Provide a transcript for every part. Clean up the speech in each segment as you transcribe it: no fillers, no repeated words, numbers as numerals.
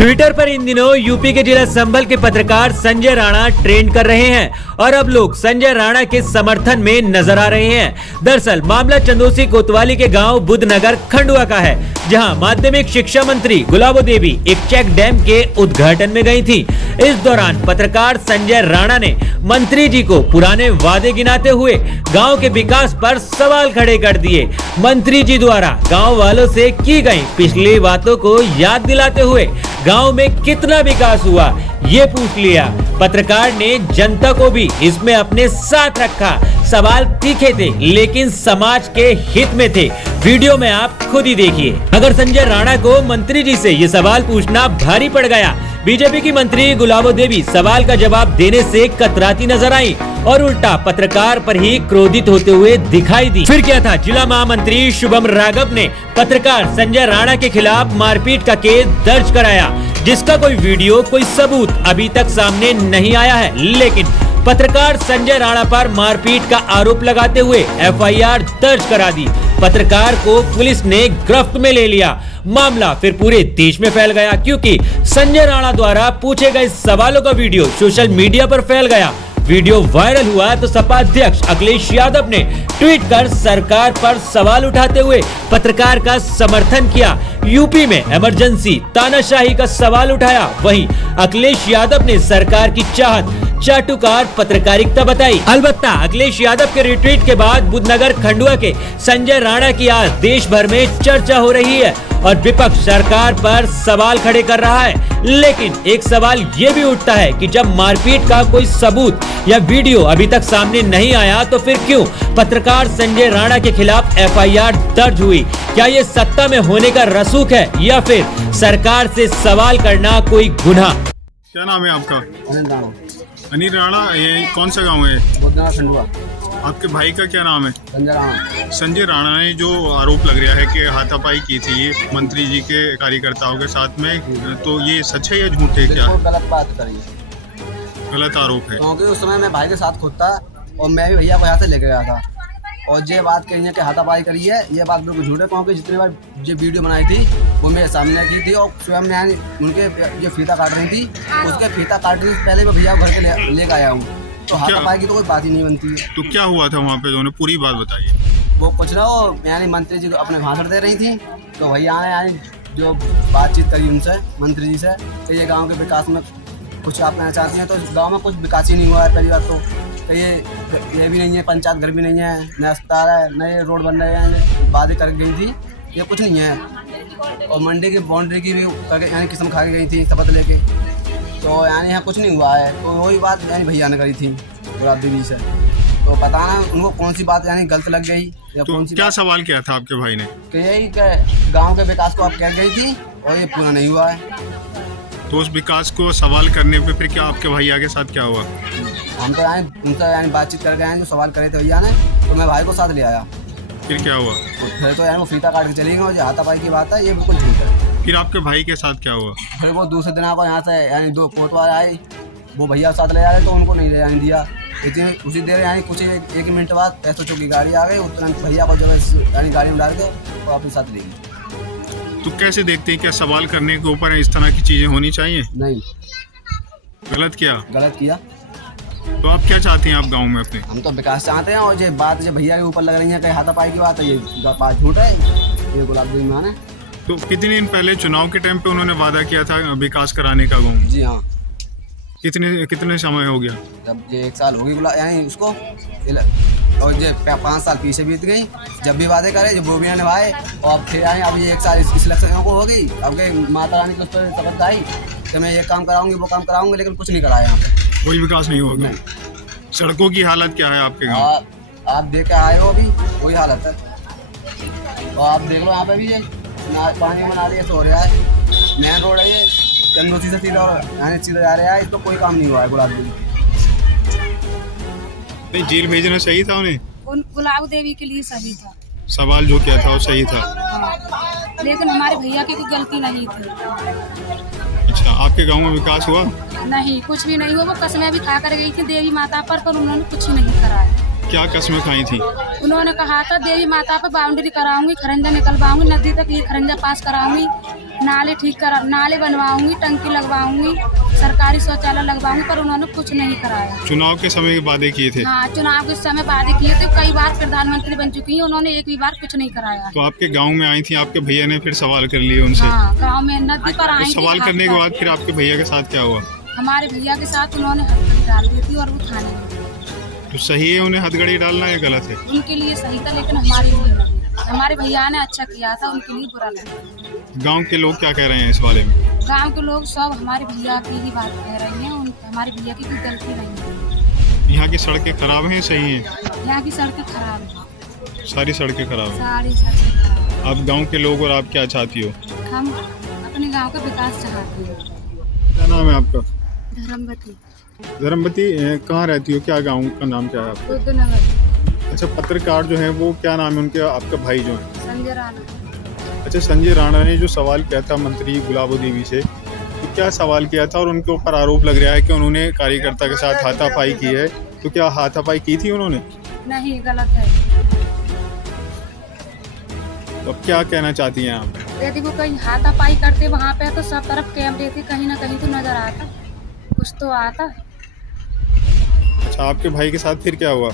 Twitter पर इन दिनों UP के जिला संभल के पत्रकार संजय राणा ट्रेंड कर रहे हैं और अब लोग संजय राणा के समर्थन में नजर आ रहे हैं। दरअसल मामला चंदोसी कोतवाली के गांव बुद्धनगर खंडवा का है, जहां माध्यमिक शिक्षा मंत्री गुलाबो देवी एक चेक डैम के उद्घाटन में गई थी। इस दौरान पत्रकार संजय राणा ने मंत्री जी को पुराने वादे गिनाते हुए गांव के विकास पर सवाल खड़े कर दिए। मंत्री जी द्वारा गांव वालों से की गई पिछली बातों को याद दिलाते हुए गांव में कितना विकास हुआ ये पूछ लिया। पत्रकार ने जनता को भी इसमें अपने साथ रखा। सवाल तीखे थे लेकिन समाज के हित में थे। वीडियो में आप खुद ही देखिए। अगर संजय राणा को मंत्री जी से ये सवाल पूछना भारी पड़ गया, बीजेपी की मंत्री गुलाबो देवी सवाल का जवाब देने से कतराती नजर आई और उल्टा पत्रकार पर ही क्रोधित होते हुए दिखाई दी। फिर क्या था, जिला महामंत्री शुभम राघव ने पत्रकार संजय राणा के खिलाफ मारपीट का केस दर्ज कराया, जिसका कोई वीडियो कोई सबूत अभी तक सामने नहीं आया है। लेकिन पत्रकार संजय राणा पर मारपीट का आरोप लगाते हुए एफआईआर दर्ज करा दी। पत्रकार को पुलिस ने गिरफ्त में ले लिया। मामला फिर पूरे देश में फैल गया क्योंकि संजय राणा द्वारा पूछे गए सवालों का वीडियो सोशल मीडिया पर फैल गया। वीडियो वायरल हुआ तो सपा अध्यक्ष अखिलेश यादव ने ट्वीट कर सरकार पर सवाल उठाते हुए पत्रकार का समर्थन किया। यूपी में इमरजेंसी तानाशाही का सवाल उठाया। वहीं अखिलेश यादव ने सरकार की चाहत चाटुकार पत्रकारिता बताई। अलबत्ता अखिलेश यादव के रिट्वीट के बाद बुद्धनगर खंडवा के संजय राणा की आज देश भर में चर्चा हो रही है और विपक्ष सरकार पर सवाल खड़े कर रहा है। लेकिन एक सवाल ये भी उठता है कि जब मारपीट का कोई सबूत या वीडियो अभी तक सामने नहीं आया तो फिर क्यों पत्रकार संजय राणा के खिलाफ एफआईआर दर्ज हुई? क्या ये सत्ता में होने का रसूख है या फिर सरकार से सवाल करना कोई गुनाह? क्या नाम है आपका? अनिल राणा। अनिल राणा, ये कौन सा गांव है? बुद्धनगर खंडवा। आपके भाई का क्या नाम है? संजय राणा। संजय राणा ने जो आरोप लग रहा है कि हाथापाई की थी ये मंत्री जी के कार्यकर्ताओं के साथ में, तो ये सच है या झूठ है? क्या बिल्कुल गलत बात करी है, गलत आरोप है? क्योंकि उस समय मैं भाई के साथ खुद था और मैं भी भैया को यहाँ से लेके गया था और ये बात कही है कि हाथापाई करी है, ये बात बिल्कुल झूठ है। क्योंकि जितनी बार ये वीडियो बनाई थी वो मेरे सामने की थी और स्वयं मैं उनके जो फीता काट रही थी उसके फीता काटने से पहले मैं भैया को घर के लेकर आया हूँ। तो हाथापाई की तो कोई बात ही नहीं बनती है। तो क्या हुआ था वहाँ पे? उन्होंने पूरी बात बताइए। वो कुछ ना, वो यानी मंत्री जी को अपने भाषण दे रही थी तो भैया आए यानी जो बातचीत करी उनसे मंत्री जी से कि ये गाँव के विकास में कुछ आप कहना चाहती हैं, तो इस गाँव में कुछ विकास ही नहीं हुआ है। पहली बात तो ये भी नहीं है, पंचायत घर भी नहीं है, न अस्पताल है, न ये रोड बन रहे हैं, वादे कर गई थी, ये कुछ नहीं है। और मंडी की बाउंड्री की भी करके यानी किस्म खा के गई थी शपथ लेके, तो यानी यहाँ कुछ नहीं हुआ है। तो वही बात यानी भैया ने करी थी गुलाब देवी से, तो पता ना उनको कौन सी बात यानी गलत लग गई या तो कौन सी। क्या सवाल किया था आपके भाई ने? कि यही कि गाँव के विकास को आप कह गई थी और ये पूरा नहीं हुआ है। तो उस विकास को सवाल करने पे फिर क्या आपके भैया के साथ क्या हुआ? हम तो यानी उनसे यानी बातचीत करके आए, जो सवाल करे थे भैया ने, तो मैं भाई को साथ ले आया। फिर क्या हुआ? फिर तो यानी वो फीता काट के चली गई और जो हाथापाई की बात है ये बिल्कुल ठीक है। फिर आपके भाई के साथ क्या हुआ? फिर वो दूसरे दिन आपको यहाँ से यानी दो कोतवाल आए, वो भैया साथ ले आ रहे तो उनको नहीं ले जाने दिया। इतनी उसी देर यानी कुछ एक मिनट बाद SHO की गाड़ी आ गई, उस तुरंत भैया को जब यानी गाड़ी में डाल के वो अपने साथ ले गई। तो कैसे देखते हैं, क्या सवाल करने के ऊपर इस तरह की चीजें होनी चाहिए? नहीं, गलत किया। गलत किया। तो आप क्या चाहते हैं आप गांव में अपने? हम तो विकास चाहते हैं और ये बात जो भैया के ऊपर लग रही है कि हाथापाई की बात है, ये बात झूठ है, ये गुलाब देवी माने। तो कितने दिन पहले चुनाव के टाइम पे उन्होंने वादा किया था विकास कराने का गाँव? जी हाँ। कितने समय हो गया? जब ये 1 साल हो गई गुलाब यानी उसको, और ये 5 साल पीछे बीत गई, जब भी वादे करे जो वो भी निभाए। और अब फिर आए, अब ये 1 साल इस इलेक्शन को हो गई, अब गई माता रानी की उस पर शपथ आई कि मैं ये काम कराऊंगी वो काम कराऊंगी, लेकिन कुछ नहीं कराया यहाँ पे। कोई विकास नहीं होगा। सड़कों की हालत क्या है आपके गाँव? आप देख के आए हो, अभी वही हालत है। और आप देख लो यहाँ पे भी ये पानी में नाली ऐसे हो रहा है, मेन रोड है ये, चंदोसी से सीधा और यानी सीधा जा रहा है, इस पर कोई काम नहीं हुआ है गुलाब देवी। नहीं, जेल भेजना सही था उन्हें? गुलाब देवी के लिए सही था, सवाल जो किया था वो सही था। हाँ। लेकिन हमारे भैया की कोई गलती नहीं थी। अच्छा, आपके गांव में विकास हुआ? नहीं, कुछ भी नहीं हुआ। वो कसमें भी खा कर गई थी देवी माता पर उन्होंने कुछ नहीं कराया। क्या कस्में खाई थी? उन्होंने कहा था देवी माता पर बाउंड्री कराऊंगी, खरंजा निकलवाऊंगी, नदी तक ये खरंजा पास कराऊंगी नाले ठीक करा, नाले बनवाऊंगी, टंकी लगवाऊंगी, सरकारी शौचालय लगवाऊंगी, पर उन्होंने कुछ नहीं कराया। चुनाव के समय वादे किए थे। हाँ, चुनाव के समय वादे किए थे, कई बार प्रधानमंत्री बन चुकी हैं, उन्होंने एक भी बार कुछ नहीं कराया। तो आपके गांव में आई थी, आपके भैया ने फिर सवाल कर लिए उनसे। हाँ, गाँव में नदी पर आई तो थी, सवाल हाथ करने के पर। बाद फिर आपके भैया के साथ क्या हुआ? हमारे भैया के साथ उन्होंने हथकड़ी डाल दी थी और वो थाने में। तो सही है उन्हें हथकड़ी डालना या गलत है? उनके लिए सही था, लेकिन हमारे लिए नहीं। हमारे भैया ने अच्छा किया था, उनके लिए बुरा लगा। गांव के लोग क्या कह रहे हैं इस बारे में? गांव के लोग सब हमारे भैया की ही बात कह रहे हैं, हमारे भैया की कोई गलती नहीं है। यहाँ की सड़कें खराब हैं, सही हैं? यहाँ की सड़कें खराब है, सारी सड़कें खराब हैं। सारी सड़कें खराब है। आप गांव के लोग और आप क्या चाहती हो? हम अपने गांव का विकास चाहते हैं। क्या नाम है आपका? धर्मवती। धर्मवती, कहाँ रहती हो? क्या गांव का नाम क्या है आपका? बुद्धनगर। अच्छा, पत्रकार जो है वो क्या नाम है उनके, आपका भाई जो है? संजय राणा। अच्छा, संजय राणा ने जो सवाल किया था मंत्री गुलाबो देवी से, तो क्या सवाल किया था और उनके ऊपर आरोप लग रहा है कि उन्होंने कार्यकर्ता के साथ हाथापाई की है, तो क्या हाथापाई की थी उन्होंने? नहीं, गलत है। तो अब क्या कहना चाहती हैं आप? यदि वो कहीं हाथापाई करते वहाँ पे तो सब तरफ कैमरे थे, कहीं ना कहीं तो नजर आता, कुछ तो आता। अच्छा, आपके भाई के साथ फिर क्या हुआ?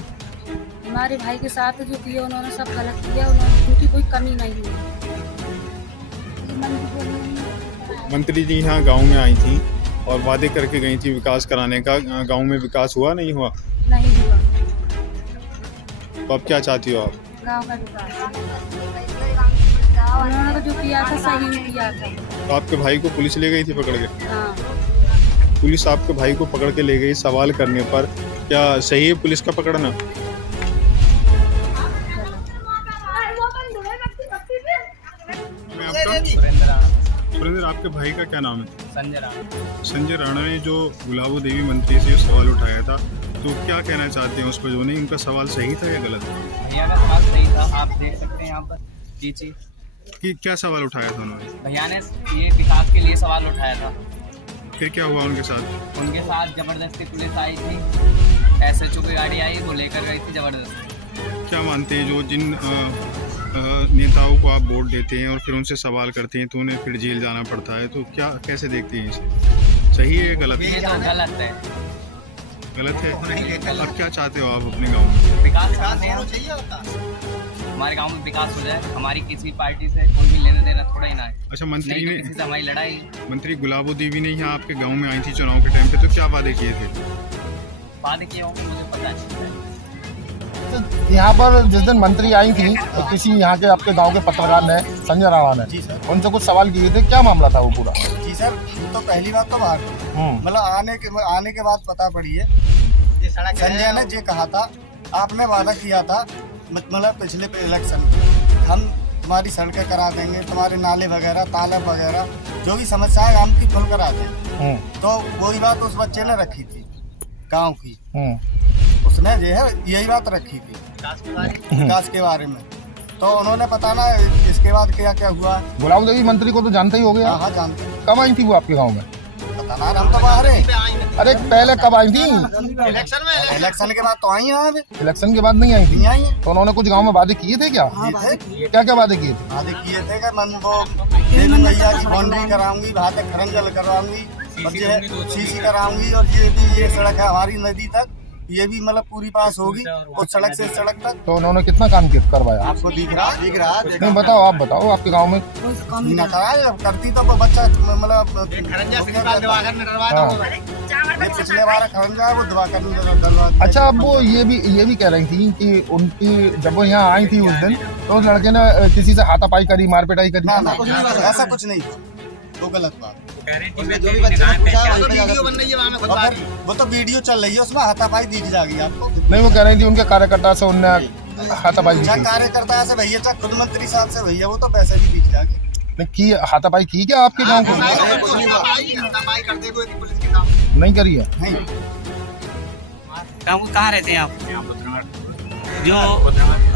हमारे भाई के साथ जो किया उन्होंने सब गलत किया, उन्होंने उनकी कोई कमी नहीं हुई। मंत्री जी यहाँ गांव में आई थी और वादे करके गई थी विकास कराने का, गांव में विकास हुआ नहीं हुआ? नहीं हुआ। तो अब क्या चाहती हो आप? गांव का विकास उन्होंने तो जो किया था सही नहीं किया था। तो आपके भाई को पुलिस ले गई थी पकड़ के? हाँ, पुलिस आपके भाई को पकड़ के ले गई सवाल करने पर, क्या सही है पुलिस का पकड़ना? सुरेंद्र, आपके भाई का क्या नाम है? संजय राणा। संजय राणा ने जो गुलाबो देवी मंत्री से सवाल उठाया था, तो क्या कहना चाहते हैं उस पर? जो नहीं, उनका सवाल सही था या गलत? भैया का सवाल सही था, आप देख सकते हैं यहाँ पर नीचे कि क्या सवाल उठाया था उन्होंने? भैया ने ये विकास के लिए सवाल उठाया था। फिर क्या हुआ उनके साथ? उनके साथ जबरदस्ती पुलिस आई थी, SHO की गाड़ी आई, वो लेकर गई थी जबरदस्ती। क्या मानते हैं जो जिन नेताओं को आप वोट देते हैं और फिर उनसे सवाल करते हैं तो उन्हें फिर जेल जाना पड़ता है, तो क्या कैसे देखते हैं इसे? सही है या गलत है? ये तो गलत है। गलत है। अब क्या चाहते हो आप अपने गाँव में? विकास चाहते हैं, हमारे गांव में विकास हो जाए। हमारी किसी पार्टी से कोई भी लेना देना थोड़ा ही ना है। अच्छा, मंत्री नहीं तो ने किसी से हमारी लड़ाई। मंत्री गुलाबो देवी ने यहाँ आपके गांव में आई थी चुनाव के टाइम पे, तो क्या वादे किए थे? वादे किए होंगे, मुझे पता नहीं। तो यहाँ पर जिस दिन मंत्री आई थी तो किसी यहाँ के आपके गांव के पत्रकार ने, संजय राणा ने, उनसे कुछ सवाल किए थे, क्या मामला था वो पूरा? जी सर, तो पहली बात तो बाहर मतलब आने के बाद पता पड़ी है। संजय ने ये कहा था, आपने वादा किया था मतलब पिछले इलेक्शन हम तुम्हारी सड़कें करा देंगे, तुम्हारे नाले वगैरह, तालाब वगैरह, जो भी समस्या है हम की फुल करा देंगे। तो वही बात उस बच्चे ने रखी थी गांव की, उसने जो है यही बात रखी थी विकास के बारे में। तो उन्होंने पता ना इसके बाद क्या क्या हुआ। गुलाबो देवी मंत्री को तो जानते ही हो गया। हाँ, जानते। कब आई थी वो आपके गांव में? पता ना, हम तो बाहर हैं। अरे पहले कब आई थी? इलेक्शन के बाद तो आई हैं। इलेक्शन के बाद नहीं आई थी? नहीं आई हैं। तो उन्होंने कुछ गांव में वादे किए थे क्या? क्या क्या वादे किए थे? वादे किए थे कि मैं वो देवी मैया की बाउंड्री कराऊंगी, वहाँ तक खरंजल करवाऊंगी, सीसी कराऊंगी, और ये सड़क है हमारी नदी तक, ये भी मतलब पूरी पास होगी उस सड़क से इस सड़क तक। तो उन्होंने कितना काम करवाया? आपको दिख रहा नहीं, बताओ, आप बताओ आपके गाँव में। न कराया, करती तो वो बच्चा मतलब पिछले बार खरंजा वो दवा कर। अच्छा, अब वो ये भी कह रही थी कि उनकी जब वो यहाँ आई थी उस दिन तो उस लड़के ने किसी से हाथापाई करी, मार पिटाई करी? ना, ऐसा कुछ नहीं, तो गलत बात। वो तो वीडियो चल रही है, उसमें हाथापाई दिख जाएगी आपको। नहीं, वो कह रही थी उनके कार्यकर्ता से उनने हाथापाई की। कार्यकर्ता से भैया, चाहे खुद मंत्री साहब से भैया, वो तो पैसे भी दिख जाएगी। नहीं की हाथापाई की क्या आपके गांव को? नहीं करी है। गाँव को कहाँ रहते हैं आप? जो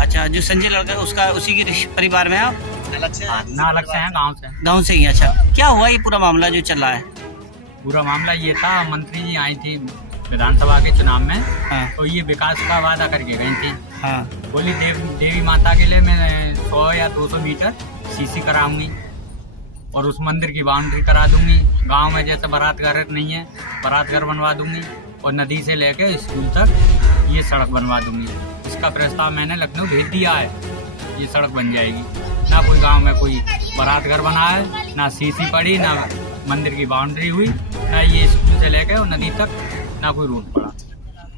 अच्छा, जो संजय लड़का उसका उसी के परिवार में आप? ना अलग से हैं, गांव से ही। अच्छा, क्या हुआ ये पूरा मामला जो चल रहा है? पूरा मामला ये था, मंत्री जी आई थी विधानसभा के चुनाव में। हाँ। तो ये विकास का वादा करके गई थी। हाँ। बोली देवी माता के लिए मैं 100 या 200 मीटर सीसी कराऊंगी। और उस मंदिर की बाउंड्री करा दूंगी। गांव में जैसे बारात घर नहीं है, बारात घर बनवा दूंगी और नदी से लेके स्कूल तक ये सड़क बनवा दूंगी। इसका प्रस्ताव मैंने लखनऊ भेज दिया है, ये सड़क बन जाएगी। ना कोई गांव में कोई बारात घर बना है, ना सीसी पड़ी, ना मंदिर की बाउंड्री हुई, ना ये स्कूल से लेके और नदी तक ना कोई रोड पड़ा।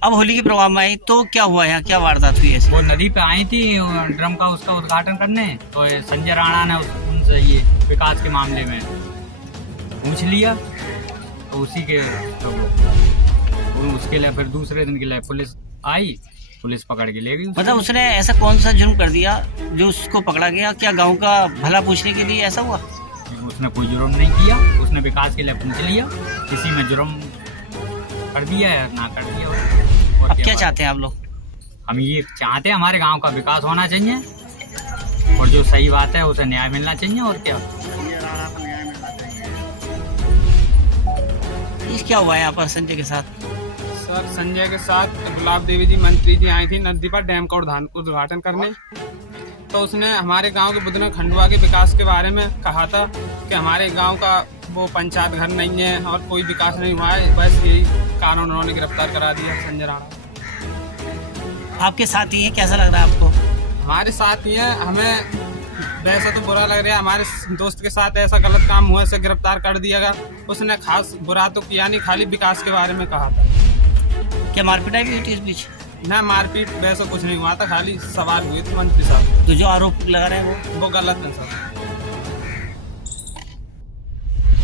अब होली के प्रोग्राम में आई तो क्या हुआ, यहाँ क्या वारदात हुई ऐसी? वो नदी पे आई थी ड्रम का उसका उद्घाटन करने, तो ये संजय राणा ने उनसे ये विकास के मामले में पूछ लिया, तो उसी के तो उसके लिए फिर दूसरे दिन के लिए पुलिस आई, पुलिस पकड़ के ले गई। मतलब उसने ऐसा कौन सा जुर्म कर दिया जो उसको पकड़ा गया? क्या गांव का भला पूछने के लिए ऐसा हुआ? उसने कोई जुर्म नहीं किया, उसने विकास के लिए पूछ लिया, किसी में जुर्म कर दिया या ना कर दिया। और अब क्या चाहते हैं आप लोग? हम ये चाहते हैं हमारे गांव का विकास होना चाहिए और जो सही बात है उसे न्याय मिलना चाहिए। और क्या क्या हुआ है यहाँ पर संजय के साथ? सर, संजय के साथ गुलाब देवी जी मंत्री जी आई थी नदी पर डैम का उद्घाटन करने, तो उसने हमारे गांव के बुधना खंडवा के विकास के बारे में कहा था कि हमारे गांव का वो पंचायत घर नहीं है और कोई विकास नहीं हुआ है। बस यही कारण उन्होंने गिरफ्तार करा दिया संजय राणा। आपके साथ ही है, कैसा लग रहा है आपको? हमारे साथ ही है, हमें वैसा तो बुरा लग रहा है। हमारे दोस्त के साथ ऐसा गलत काम हुआ, इसे गिरफ्तार कर दिया गया। उसने खास बुरा तो किया नहीं, खाली विकास के बारे में कहा था। क्या मारपीट भी हुई थी इस बीच? ना, मारपीट वैसा कुछ नहीं हुआ था, खाली सवाल हुए थे मंत्री साहब। तो जो आरोप लगा रहे हैं वो गलत है सर।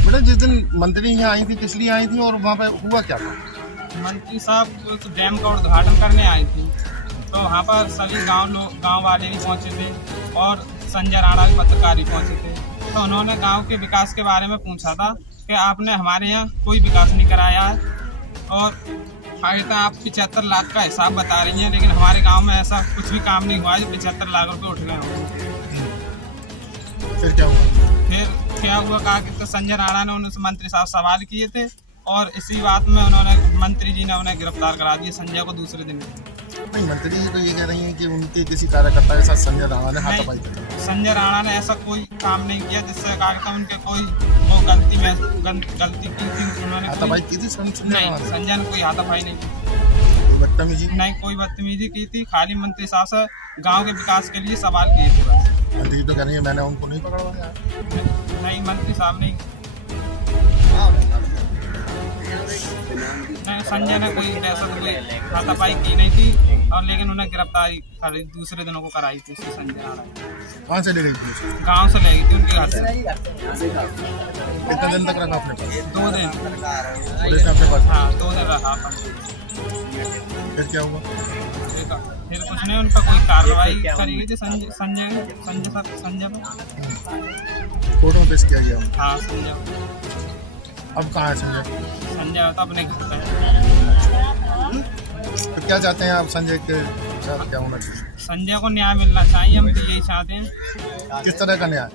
मैडम, जिस दिन मंत्री यहाँ आई थी किस लिए आई थी और वहाँ पे हुआ क्या था? मंत्री साहब उस डैम का उद्घाटन करने आई थी, तो वहाँ पर सभी गांव वाले भी पहुँचे थे और संजय राणा के पत्रकार भी पहुँचे थे। तो उन्होंने गांव के विकास के बारे में पूछा था कि आपने हमारे यहाँ कोई विकास नहीं कराया है और तो आप 75 लाख का हिसाब बता रही हैं, लेकिन हमारे गांव में ऐसा कुछ भी काम नहीं हुआ है जो 75 लाख रुपए उठ गए हों। फिर क्या हुआ? फिर क्या हुआ, कहा कि तो संजय राणा ने उनसे मंत्री साहब सवाल किए थे और इसी बात में उन्होंने मंत्री जी ने उन्हें गिरफ्तार करा दिया संजय को दूसरे दिन। नहीं, मंत्री जी तो ये कह रही हैं कि उनके किसी कार्यकर्ता के साथ संजय राणा ने हाथापाई की। संजय राणा ने ऐसा कोई काम नहीं किया जिससे कहा उनके कोई वो गलती की थी। उन्होंने हाथापाई की थी नहीं, संजय ने कोई हाथापाई नहीं की। बदतमीजी नहीं, कोई बदतमीजी की थी, खाली मंत्री साहब से गाँव के विकास के लिए सवाल किए थे बस। मंत्री जी तो कह रही है मैंने उनको नहीं पकड़वाया। नहीं, मंत्री साहब नहीं, संजय ने कोई ऐसा कोई हाथापाई की नहीं थी और लेकिन उन्हें गिरफ्तारी कर दूसरे दिनों को कराई थी संजय राणा। कहाँ से ले गई थी? गांव से ले गई थी, उनके घर से। कितने दिन तक रखा अपने पास? 2 दिन। पुलिस ने अपने पास? हाँ, 2 दिन रखा था। फिर क्या हुआ? फिर कुछ नहीं, उन पर कोई कार्रवाई करी गई थी संजय पर। कोर्ट में पेश किया गया? हाँ, संजय। अब कहाँ है संजय? संजय तो अपने घर पर। तो क्या चाहते हैं आप संजय के साथ, क्या होना चाहिए? संजय को न्याय मिलना चाहिए, हम तो यही चाहते हैं। किस तरह का न्याय?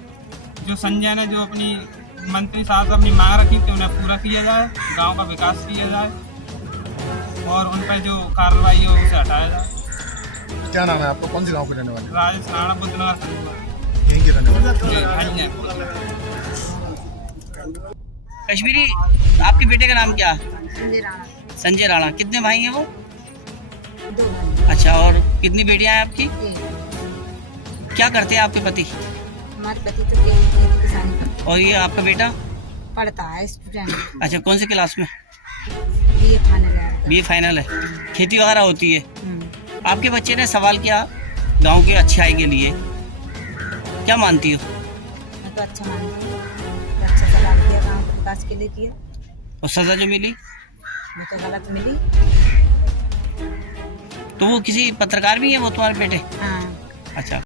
जो संजय ने जो अपनी मंत्री साहब से अपनी मांग रखी थी उन्हें पूरा किया जाए, गांव का विकास किया जाए और उन पर जो कार्रवाई है उसे हटाया जाए। क्या नाम है आपका? कौन से गाँव के रहने वाले? राजेश राणा, बुद्धनगर खंडवा। यहीं के रहने वाले? कश्मीरी, आपके बेटे का नाम क्या है? संजय राणा। संजय राणा। कितने भाई हैं वो? 2 भाई। अच्छा, और कितनी बेटियां हैं आपकी? 1। क्या करते हैं आपके पति? हमारे पति तो खेती किसानी करते। और ये आपका बेटा? पढ़ता है, स्टूडेंट। अच्छा, कौन से क्लास में? BA फाइनल है। BA फाइनल है। खेती वगैरह होती है? आपके बच्चे ने सवाल किया गांव के अच्छाई के लिए, क्या मानती हो? मैं तो अच्छा मानती हूँ, अच्छा सवाल किया, गाँव के विकास के लिए किया। और सजा जो मिली वो तो गलत मिली। तो वो किसी पत्रकार भी है वो तुम्हारे बेटे? हाँ। अच्छा।